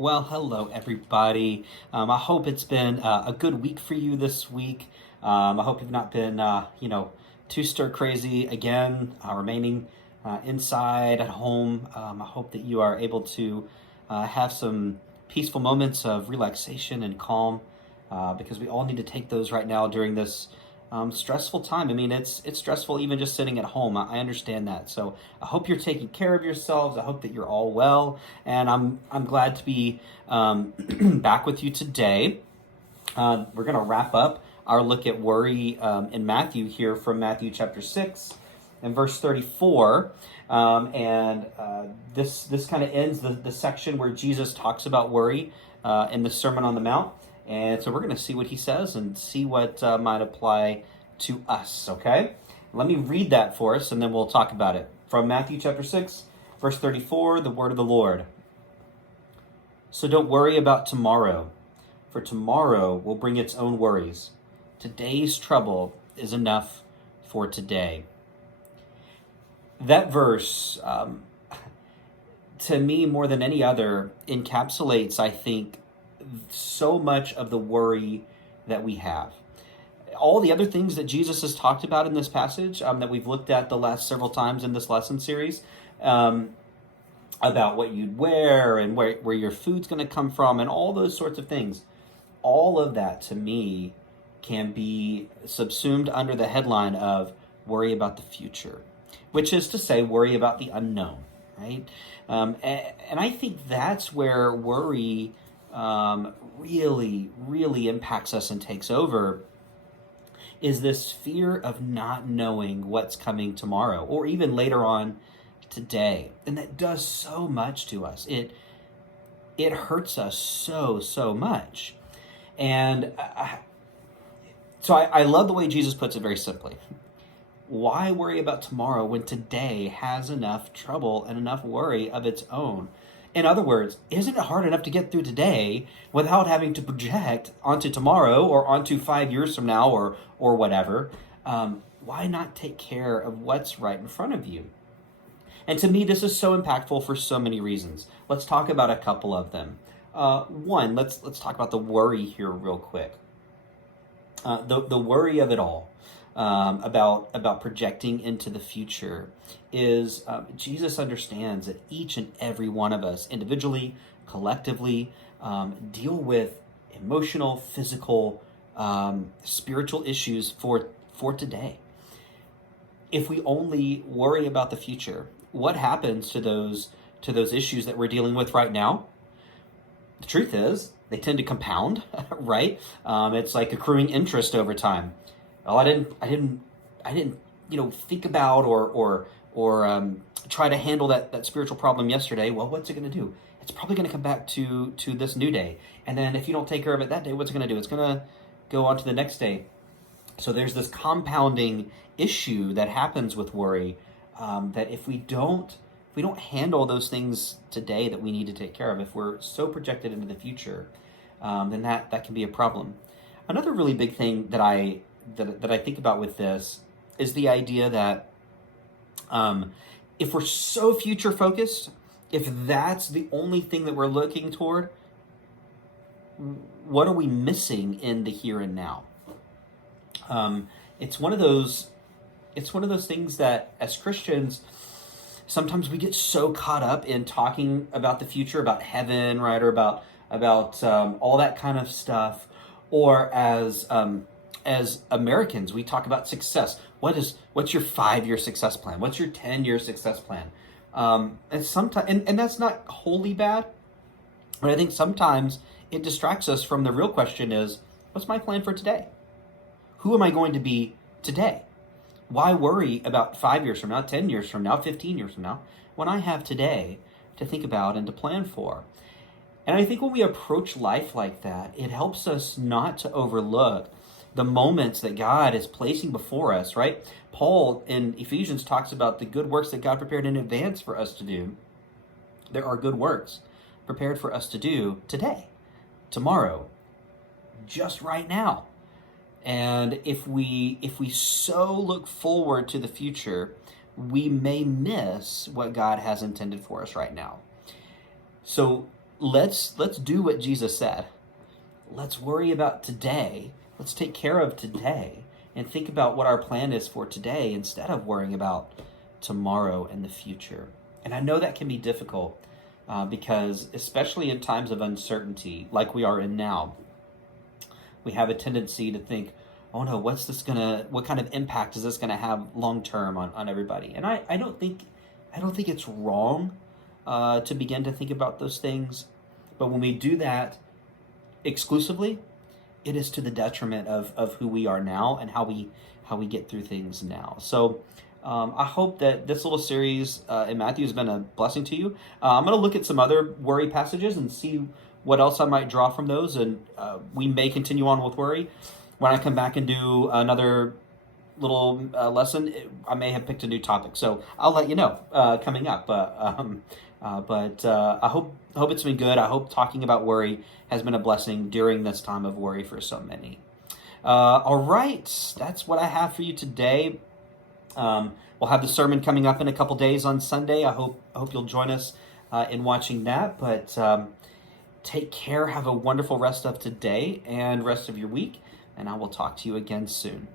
Well, hello, everybody. I hope it's been a good week for you this week. I hope you've not been, too stir crazy again, remaining inside at home. I hope that you are able to have some peaceful moments of relaxation and calm because we all need to take those right now during this stressful time. I mean, it's stressful even just sitting at home. I understand that. So I hope you're taking care of yourselves. I hope that you're all well, and I'm glad to be back with you today. We're gonna wrap up our look at worry in Matthew here from Matthew chapter 6 and verse 34. This kind of ends the section where Jesus talks about worry in the Sermon on the Mount. And so we're going to see what he says and see what might apply to us, okay? Let me read that for us, and then we'll talk about it. From Matthew chapter 6, verse 34, the word of the Lord. So don't worry about tomorrow, for tomorrow will bring its own worries. Today's trouble is enough for today. That verse, to me, more than any other, encapsulates, I think, so much of the worry that we have. All the other things that Jesus has talked about in this passage that we've looked at the last several times in this lesson series, about what you'd wear and where your food's going to come from and all those sorts of things, all of that to me can be subsumed under the headline of worry about the future, which is to say worry about the unknown, right? And I think that's where worry really impacts us and takes over, is this fear of not knowing what's coming tomorrow or even later on today. And that does so much to us. It hurts us so much. And I love the way Jesus puts it very simply. Why worry about tomorrow when today has enough trouble and enough worry of its own? In other words, isn't it hard enough to get through today without having to project onto tomorrow or onto 5 years from now or whatever? Why not take care of what's right in front of you? And to me, this is so impactful for so many reasons. Let's talk about a couple of them. One, let's talk about the worry here real quick. The worry of it all. About projecting into the future is Jesus understands that each and every one of us, individually, collectively, deal with emotional, physical, spiritual issues for today. If we only worry about the future, what happens to those issues that we're dealing with right now? The truth is, they tend to compound, right? It's like accruing interest over time. Oh, I didn't, think about or try to handle that spiritual problem yesterday. Well, what's it going to do? It's probably going to come back to this new day. And then if you don't take care of it that day, what's it going to do? It's going to go on to the next day. So there's this compounding issue that happens with worry, that if we don't handle those things today that we need to take care of, if we're so projected into the future, then that can be a problem. Another really big thing that I think about with this is the idea that if we're so future focused, if that's the only thing that we're looking toward, what are we missing in the here and now? It's one of those things that as Christians, sometimes we get so caught up in talking about the future, about heaven, right, or about all that kind of stuff, or as Americans, we talk about success. What's your 5-year success plan? What's your 10-year success plan? And sometimes, and that's not wholly bad, but I think sometimes it distracts us from the real question is, what's my plan for today? Who am I going to be today? Why worry about 5 years from now, 10 years from now, 15 years from now, when I have today to think about and to plan for? And I think when we approach life like that, it helps us not to overlook the moments that God is placing before us, right? Paul in Ephesians talks about the good works that God prepared in advance for us to do. There are good works prepared for us to do today, tomorrow, just right now. And if we so look forward to the future, we may miss what God has intended for us right now. So let's do what Jesus said. Let's worry about today. Let's take care of today and think about what our plan is for today instead of worrying about tomorrow and the future. And I know that can be difficult because, especially in times of uncertainty like we are in now, we have a tendency to think, oh no, what kind of impact is this gonna have long term on everybody? And I don't think it's wrong to begin to think about those things, but when we do that exclusively, it is to the detriment of who we are now and how we get through things now. So I hope that this little series in Matthew has been a blessing to you. I'm going to look at some other worry passages and see what else I might draw from those, and we may continue on with worry. When I come back and do another little lesson, I may have picked a new topic, so I'll let you know coming up. But I hope it's been good. I hope talking about worry has been a blessing during this time of worry for so many. All right, that's what I have for you today. We'll have the sermon coming up in a couple days on Sunday. I hope you'll join us in watching that. But take care. Have a wonderful rest of today and rest of your week. And I will talk to you again soon.